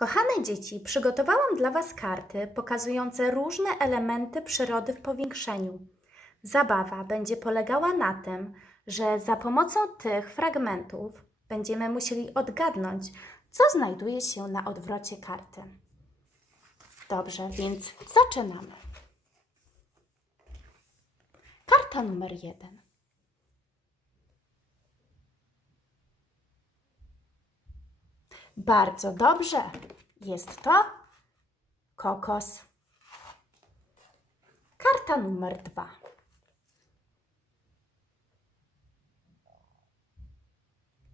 Kochane dzieci, przygotowałam dla Was karty pokazujące różne elementy przyrody w powiększeniu. Zabawa będzie polegała na tym, że za pomocą tych fragmentów będziemy musieli odgadnąć, co znajduje się na odwrocie karty. Dobrze, więc zaczynamy. Karta numer jeden. Bardzo dobrze. Jest to kokos. Karta numer dwa.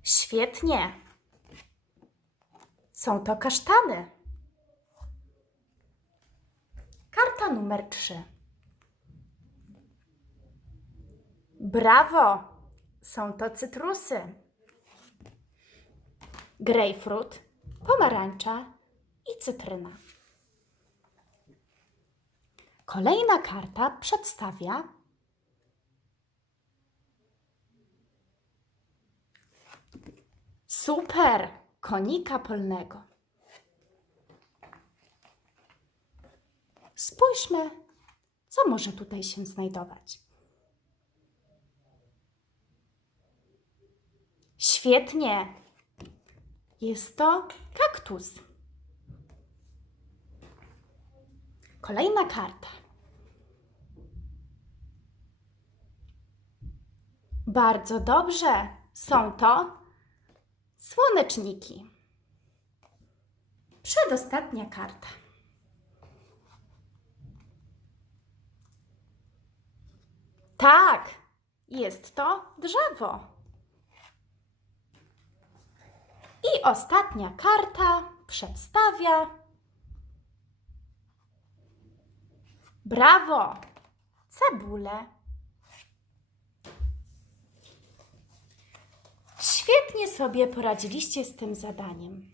Świetnie. Są to kasztany. Karta numer trzy. Brawo! Są to cytrusy grejpfrut, pomarańcza i cytryna. Kolejna karta przedstawia super konika polnego. Spójrzmy, co może tutaj się znajdować. Świetnie! Jest to kaktus. Kolejna karta. Bardzo dobrze. Są to słoneczniki. Przedostatnia karta. Tak, jest to drzewo. I ostatnia karta przedstawia. Brawo! Cebulę. Świetnie sobie poradziliście z tym zadaniem.